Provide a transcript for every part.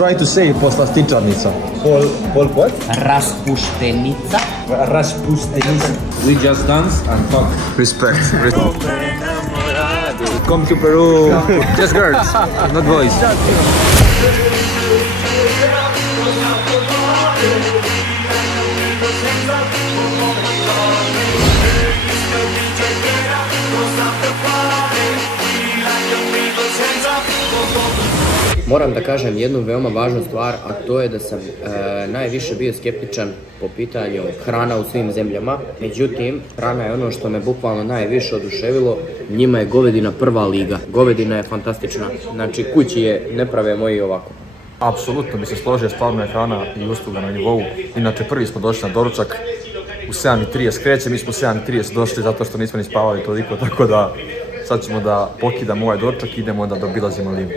Try to say poslastičarnica. Pol what? Raspuštenica. Raspustenica. We just dance and talk. Respect. Come to Peru. Just girls, not boys. Moram da kažem jednu veoma važnu stvar, a to je da sam najviše bio skeptičan po pitanju hrana u svim zemljama. Međutim, hrana je ono što me bukvalno najviše oduševilo. Njima je govedina prva liga. Govedina je fantastična. Znači, kući je ne prave moji ovako. Apsolutno bi se složio, stvarno je hrana i usluga na nivou. Inače, prvi smo došli na doručak u 7:30 kreće, mi smo u 7:30 došli zato što nismo ni spavali toliko, tako da sad ćemo da pokidamo ovaj doručak i idemo da dobilazimo livu.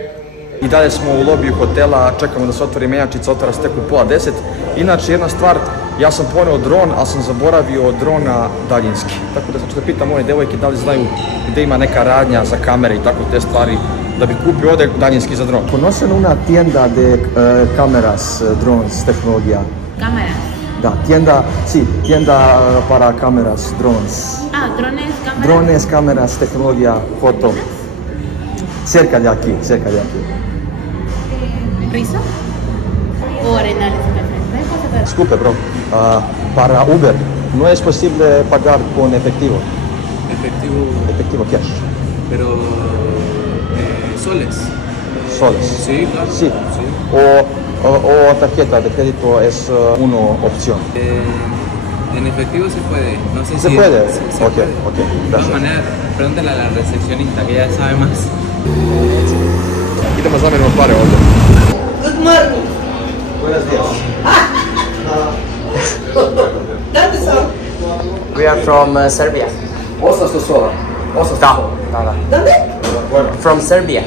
I dalje smo u lobiju hotela, čekamo da se otvori menjačica, otvara se tek u 9:30. Inače, jedna stvar, ja sam poneo dron, ali sam zaboravio drona daljinski. Tako da sam ću da pitam one devojke da li znaju gdje ima neka radnja za kamere i tako te stvari, da bi kupio ovdje daljinski za dron. Conocen una tienda de cámaras, drones, tecnología? Cámaras. Da, tienda para cámaras, drones. Ah, drones, cámaras. Drones, cámaras, tecnología, foto. Cerca de aquí. ¿Rizo? ¿O Arenales? Disculpe, bro. Para Uber, ¿no es posible pagar con efectivo? Efectivo cash. Pero soles. Soles. Sí, claro. Sí. O tarjeta de crédito es una opción. En efectivo se puede. No sé ¿Se si puede? Se Ok, puede. ok. De todas maneras, pregúntale a la recepcionista que ella sabe más. Idemo zamenimo pare ovdje. Good morning. Buenos días. ¿Dónde son? We are from Serbia. 800 sola. 800 sola. Da. ¿Dónde? Bueno, From Serbia.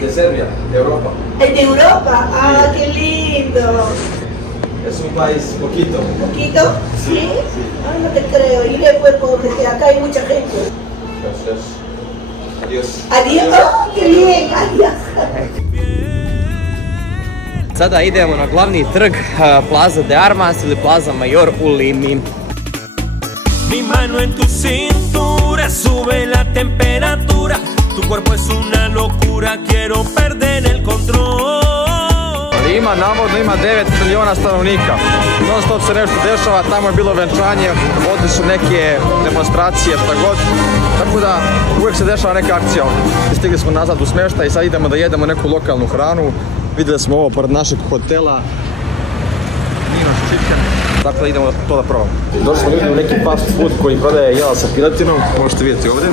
de Serbia, de Europa. ¿El de Europa? Ah, qué lindo. Es un país poquito. ¿Poquito? ¿Sí? Ay, no te creo. Iré pues porque acá hay mucha gente. Gracias. Adiós. Adiós. Oh, qué bien. Adiós. Sada idemo na glavni trg Plaza de Armas ili Plaza Mayor u Limi. Mi mano en tu cintura sube la temperatura. Tu cuerpo es una locura, quiero perder el control. Lima navodno ima 9 miliona stanovnika. Non stop se nešto dešava, tamo je bilo venčanje, ovdje su neke demonstracije, šta god. Tako da uvijek se dešava neka akcija ovdje. Stigli smo nazad u smještaj i sad idemo da jedemo neku lokalnu hranu. Vidjeli smo ovo pored našeg hotela. Nino's Chicken. Tako da idemo to da probamo. Došli smo ljudi u neki fast food koji prodaje jela sa piletinom. Možete vidjeti ovdje.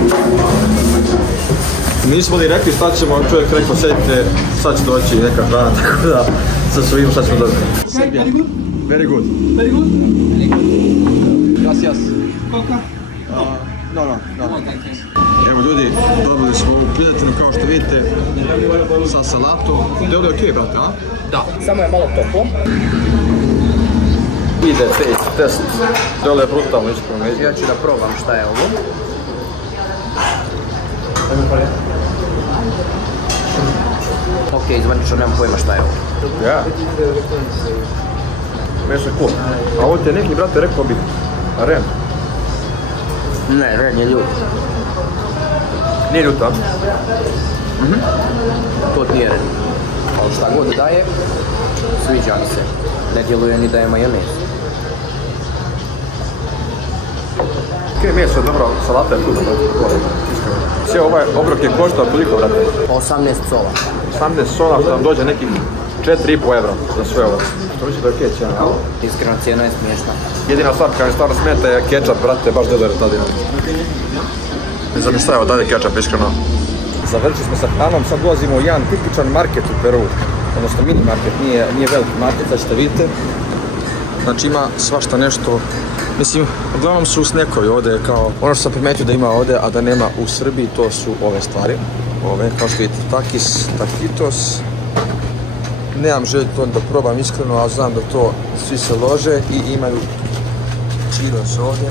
Nismo li rekli šta ćemo, čovjek rekao sedite, sad će doći neka hrana, tako da sad ćemo vidjeti šta ćemo dobiti. Serbia. Very good. Very good? Gracias. Coca? No. Evo ljudi, dobili smo ovu piljetinu kao što vidite sa salatom. Delo je okej, brate, a? Da, samo je malo toplo. Ide test. Delo je brutalno ispravno. Ja ću da probam šta je ovo. Ok, zvanično nemam pojma šta je ovo. Ja. Meso je cool. A ovo ti je neki, brate, rekao bi ren. Ne, ren je ljut. Nije ljut, a? To nije ren. Ali šta god daje, sviđa mi se. Ne djeluje ni da je majonez. Okej, meso je dobro, salata je tu dobro. Sve ovaj obrok je koštao koliko, brate? 18 sola. 18 sola, što nam dođe nekih 4,5 € za sve ovo. Što misli da je okej cijena, ali? Iskreno, cijena je smiješna. Jedina stvar koja mi stvarno smeta je kečap, brate, baš dodar tada. Ne znam šta je ovo dalje kečap, iskreno. Završili smo sa hranom, sad dolazimo u jedan tipičan market u Peru. Odnosno mini market, nije veliki market, sad ćete vidite. Znači ima svašta nešto. Mislim, uglavnom su snekovi ovdje kao... Ono što sam primetio da ima ovdje, a da nema u Srbiji, to su ove stvari. Ove, kao što vidite, takis, takitos. Nemam želju to da probam iskreno, ali znam da to svi se lože i imaju čiros ovdje.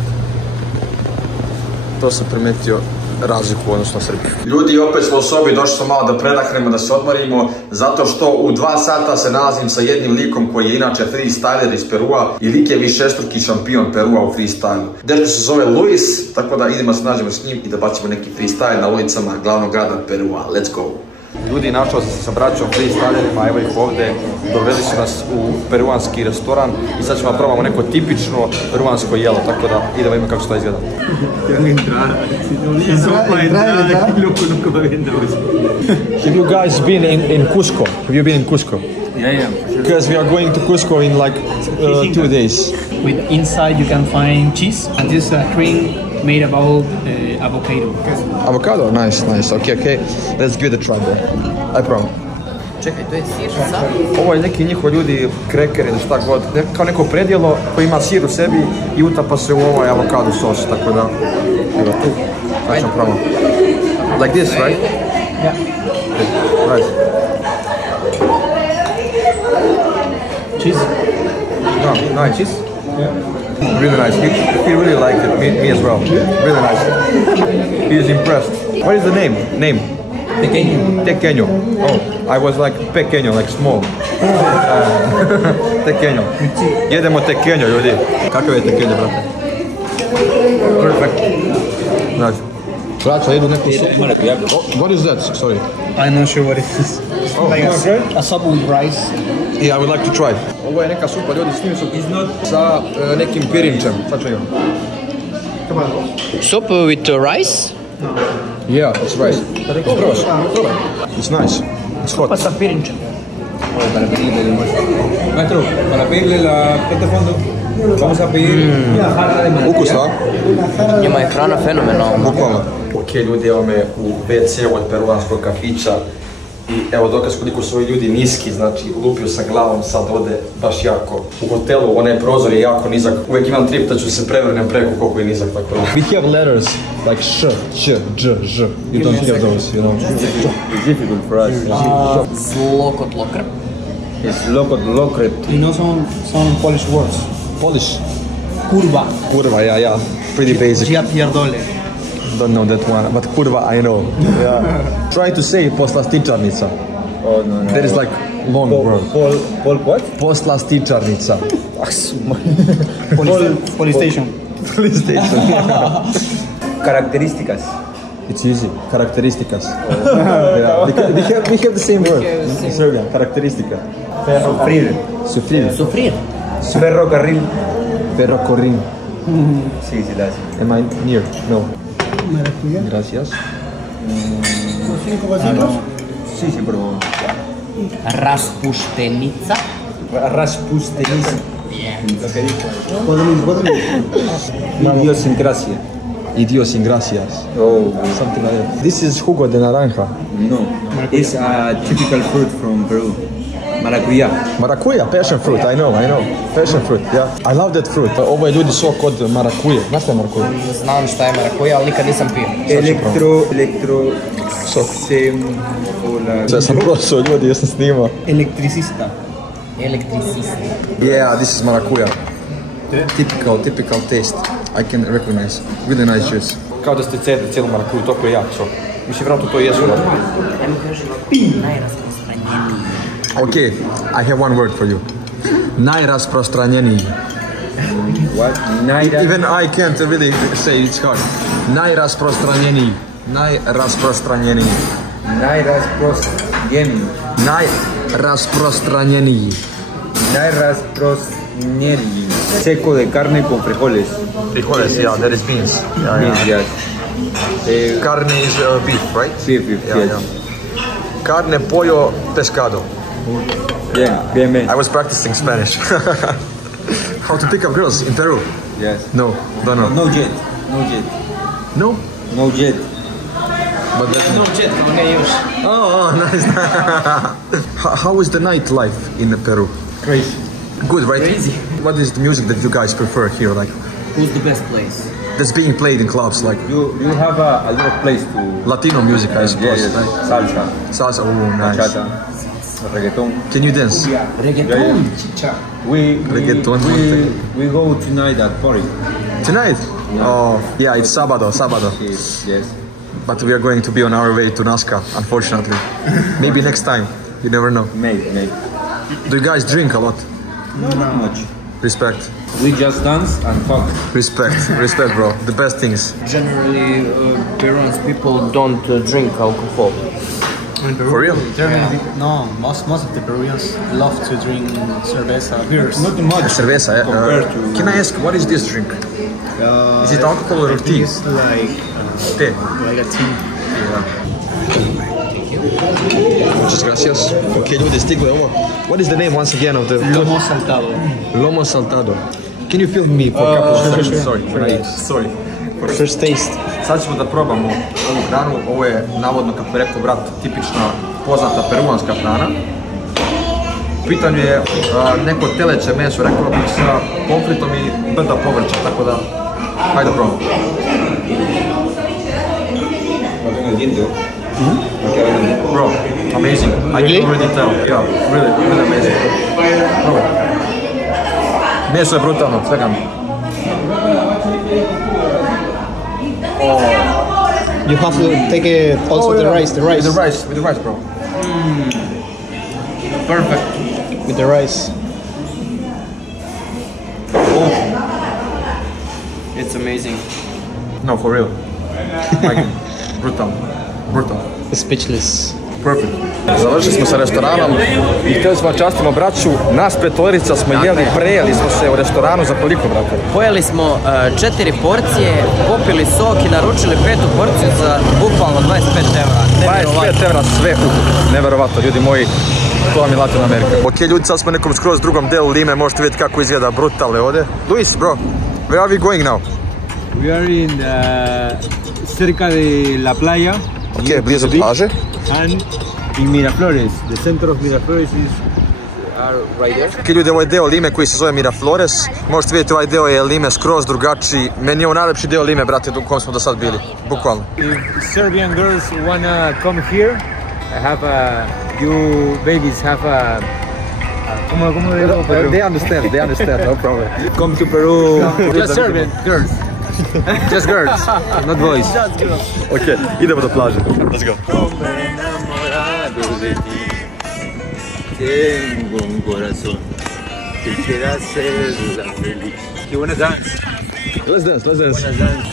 To sam primetio razliku odnosno Srbiju. Ljudi, opet smo u sobi, došli smo malo da predahnemo, da se odmorimo, zato što u 2 sata se nalazim sa jednim likom koji je inače freestyler iz Perua i lik je višestruki šampion Perua u freestylu. Dečko se zove Luis, tako da idemo se nađemo s njim i da bacimo neki freestyle na ulicama glavnog grada Perua. Let's go! Ljudi, našao sam se sa braćom freestylerima, evo ih ovdje, doveli su nas u peruanski restoran i sad ćemo probamo neko tipično peruansko jelo, tako da idemo imati kako se to izgleda. Have you guys been in Cusco? Have you been in Cusco? Yeah. Because we are going to Cusco in like 2 days. With inside you can find cheese and this cream made about avocado. Avocado? Nice. Okay. Let's give it a try, bro. I promise. Čekaj, to je sir sa? Ovo je neki njihov ljudi kreker ili šta god, kao neko predjelo koji ima sir u sebi i utapa se u ovaj avokado sos, tako da... Evo tu, sad ćemo probamo. Like this, right? Yeah. Right. Cheese. No, nice cheese? Yeah. Really nice. He really liked it, me as well. Really nice. He is impressed. What is the name? Pequeño. Oh, I was like pequeño, like small. Tequeño. Jedemo tequeño, ljudi. Kakav je tequeño, brate? Perfect. Znači. Braća, jedu neku supu. What is that? Sorry. I'm not sure what it is. Oh, like a soup with rice. Yeah, I would like to try. Ovo je neka supa, ljudi, s njim su sa nekim pirinčem. Sad ću imam. Soup with rice? Yeah, it's rice. Probaš? It's nice. It's hot. Pa sa pirinčem. Maestro, para pedirle este fondo, vamos a pedir una jarra de mantequilla. Ukus, a? Njima je hrana fenomenalna. Bukvalno. Ok, ljudi, evo me u WC od peruanskog kafića. I evo dokaz koliko su ovi ljudi niski, znači lupio sam glavom, sad ode baš jako. U hotelu onaj prozor je jako nizak, uvijek imam trip da ću se prevrnem preko koliko je nizak, tako da. We have letters like sh, č, dž, ž. You don't have those, you know. It's difficult for us. Zlokotlokrp. It's lokrep. You know some Polish words? Polish. Kurva. Kurva, yeah. Pretty basic. Gia pierdole. Don't know that one, but kurva I know. Yeah. Try to say poslastičarnica. Oh, no. There is like long word. Pol what? Poslastičarnica. Police station. Police station. Características. It's easy. Características. Yeah. We have the same word in Serbian. Característica. Sufrir. Sufrir. Ferrocarril. Ferrocorrin. Sí, la hace. Am I near? No. Gracias. Sí, por favor. Raspuštenica. Raspustenismo. Lo que dijo. Idiosincrasia. Idiosincrasias. Oh, Something like that. This is jugo de naranja. no. It's a typical fruit from Peru. Maracuya. Maracuja, passion fruit, I know. Passion fruit, yeah. I love that fruit. Ovo je ljudi sok od marakuje. Znaš šta je marakuja? Znam šta je marakuja, ali nikad nisam pio. Elektro... Sok. Hola. Sve sam prošao ljudi, ja sam snimao. Electricista. Elektricist. Yeah, this is maracuja. Typical taste. I can recognize. Really nice juice. Kao da ste cedili cijelu marakuju, toliko je jak sok. Mislim, vratno to jesu. Ajmo kaži, najrasprostranjeniji. Okay, I have one word for you. Najrasprostranjeniji. What? Even I can't really say it's hard. Najrasprostranjeniji. Najrasprostranjeniji. Najrasprostranjeniji. Najrasprostranjeniji. Najrasprostranjeniji. Seco de carne con frijoles. Frijoles, yeah, there is beans. Beans, yes. Carne is beef, right? Beef, Yeah, yes. yeah. Carne, pollo, pescado. Bien. I was practicing Spanish. How to pick up girls in Peru? Yes. No, don't know. No jet. No? No jet. But that's No, jet, no ne još. Oh, nice. How is the nightlife in Peru? Crazy. Good, right? Crazy. What is the music that you guys prefer here? Like Who's the best place? that's being played in clubs, like You have a lot of place to... Latino music, I suppose. Yes. Right? Salsa, Salsa, oh, nice. bachata, reggaeton. Can you dance? Reggaeton. Reggaeton. We go tonight at party. Tonight? Oh, yeah, it's sábado. Yes. but we are going to be on our way to Nazca, unfortunately. Maybe next time. You never know. Maybe. Do you guys drink a lot? No, not much. Respect. We just dance and fuck. Respect, bro. The best things. Generally, Peruvian people don't drink alcohol. For real? No, most of the Peruvians love to drink cerveza, beers. Not much. Cerveza, eh? Compared to... Can I ask, what is this drink? Is it alcohol or tea? It's like Tea. a tea. Muchas gracias. Ok, ljudi, stiglo je ovo. What is the name once again of the... Lomo saltado. Lomo saltado. Can you film me for a couple of seconds? sure. Sorry. First taste. Sad ćemo da probamo ovu hranu. Ovo je navodno, kako je rekao brat, tipična poznata peruanska hrana. U pitanju je neko teleće meso, rekao bih, sa pomfritom i brda povrća, tako da, hajde probamo. Bro, amazing. I can already tell. Yeah, really amazing. Probaj. Meso je brutalno, svega mi. You have to take it also the rice. With the rice, bro. Perfect. With the rice. It's amazing. No, for real. Like, brutal. Speechless. Perfect. Završili smo sa restoranom i htjeli smo častimo braću. Nas petorica smo jeli, prejeli smo se u restoranu za koliko, brate? Pojeli smo 4 porcije, popili sok i naručili 5. porciju za bukvalno 25 €. 25 € sve ukupno. Neverovatno, ljudi moji. To vam je Latin Amerika. Ok, ljudi, sad smo u nekom skroz drugom delu Lime. Možete vidjeti kako izgleda brutalne ovdje. Luis, bro, where are we going now? We are in cerca de la playa. Ok, blizu plaže. And in Miraflores. The center of Miraflores are right there. Ok, ljudi, ovo je deo Lime koji se zove Miraflores. Možete vidjeti, ovaj deo je Lime skroz drugačiji. Meni je ovo najlepši deo Lime, brate, u kojem smo do sad bili. Bukvalno. If Serbian girls wanna come here, I have you babies have ¿Cómo digo Peru? They understand, no problem. Come to Peru. Just Serbian girls. Just girls, not boys. Ok, idemo do plaže. Let's go. Tengo un corazón que quiere hacerla feliz. You wanna dance? Let's dance.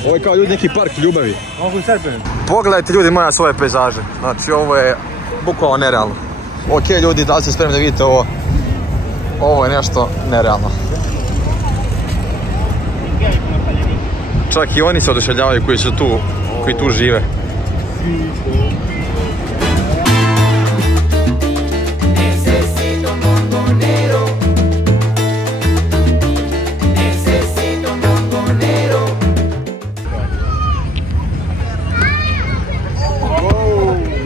Ovo je kao ljudi neki park ljubavi. Mogu Serbian. Pogledajte, ljudi moja, s ove pejzaže. Znači, ovo je bukvalno nerealno. Ok, ljudi, da li ste spremni da vidite ovo? Ovo je nešto nerealno. Čak i oni se oduševljavaju koji su tu, koji tu žive.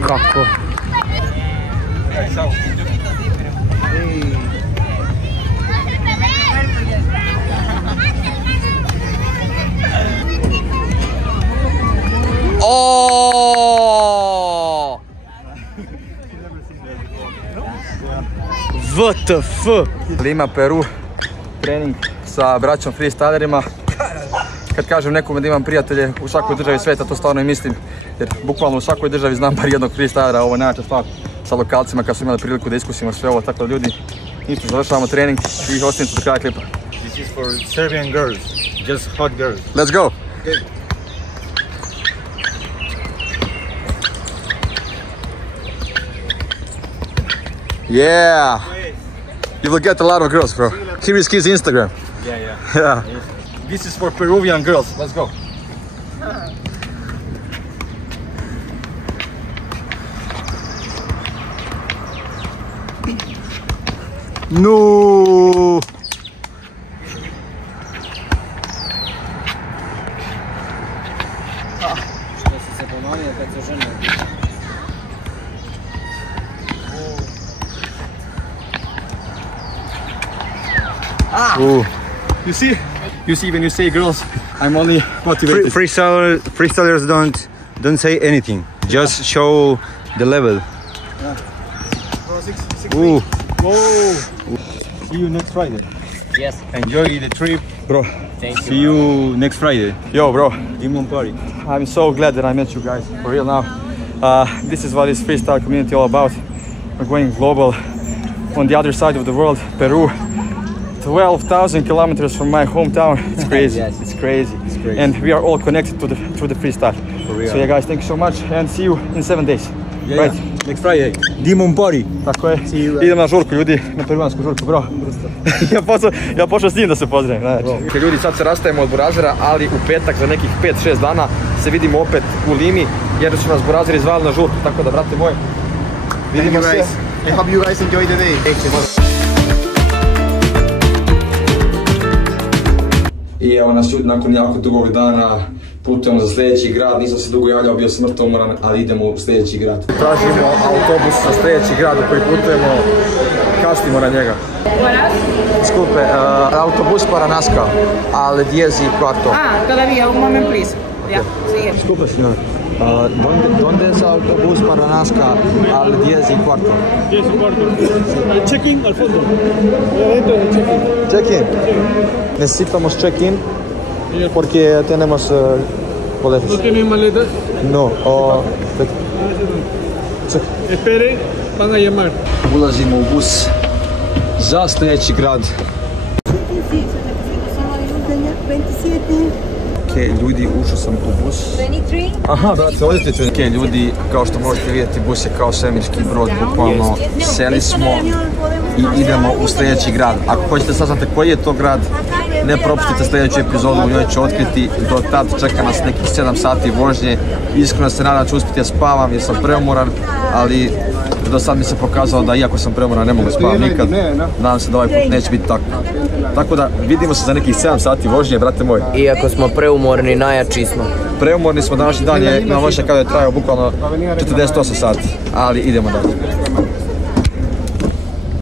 Kako? WTF? Lima, Peru, trening sa braćom freestylerima. Kad kažem nekome da imam prijatelje u svakoj državi sveta, to stvarno i mislim. Jer bukvalno u svakoj državi znam bar jednog freestylera, ovo je najjača stvar sa lokalcima kad smo imali priliku da iskusimo sve ovo. Tako da ljudi, isto završavamo trening i ostanite do kraja klipa. This is for Serbian girls, just hot girls. Let's go! Okay. Yeah! You will get a lot of girls, bro. Here is his Instagram. Yeah. This is for Peruvian girls. Let's go. No! You see, when you say girls, I'm only motivated. Freestylers don't say anything. Just show the level. Ooh. Whoa. See you next Friday. Yes. Enjoy the trip. Bro, Thank you. See you next Friday. yo bro, Demon Party. I'm so glad that I met you guys, for real now. This is what is freestyle community all about. We're going global on the other side of the world, Peru. 12,000 kilometers from my hometown. It's crazy. Yes. It's crazy. It's crazy. And we are all connected through the freestyle. For real. So yeah guys, thank you so much and see you in 7 days. Yeah, Right. yeah. Next Friday. Demon Party. Tako je. Idem na žurku ljudi, na peruansku žurku, bro. ja počeo s njim da se pozdravim. Znači. Ljudi, sad se rastajemo od Burazera, ali u petak za nekih 5-6 dana se vidimo opet u Limi, jer su nas Burazeri zvali na žurku, tako da brate moj, vidimo se. I hope you guys enjoy the day. I evo nas ljudi, nakon jako dugog dana putujemo za sljedeći grad, nisam se dugo javljao, bio smrtomoran, ali idemo u sljedeći grad. Tražimo autobus za sljedeći grad u koji putujemo, kasnimo na njega. Disculpe, autobus para Nasca, al 10 y cuarto. Ah, todavía, un moment, please. Ya, sigue. Disculpe, señor. ¿Dónde es el autobús para Nasca al 10 y cuarto? 10 y cuarto. Check-in al fondo. Dentro del check-in. Check-in. Necesitamos check-in porque tenemos boletos. ¿No tienen maletas? No. Espere, van a llamar. Ulazimo u bus za sljedeći grad. Ok, ljudi, ušao sam u bus. 23? Aha, brate, ovdje ti. Ok, ljudi, kao što možete vidjeti, bus je kao svemirski brod, bukvalno seli smo i idemo u sljedeći grad. Ako hoćete saznati koji je to grad, ne propustite sljedeću epizodu, u njoj ću otkriti. Do tad čeka nas nekih 7 sati vožnje. Iskreno se nadam da ću uspjeti da spavam jer sam preumoran, ali do sad mi se pokazalo da iako sam preumoran ne mogu spavati nikad. Nadam se da ovaj put neće biti tako. Tako da vidimo se za nekih 7 sati vožnje, brate moj. Iako smo preumorni, najjači smo. Preumorni smo, današnji dan je, imam ošće kada je trajao bukvalno 48 sati, ali idemo dalje.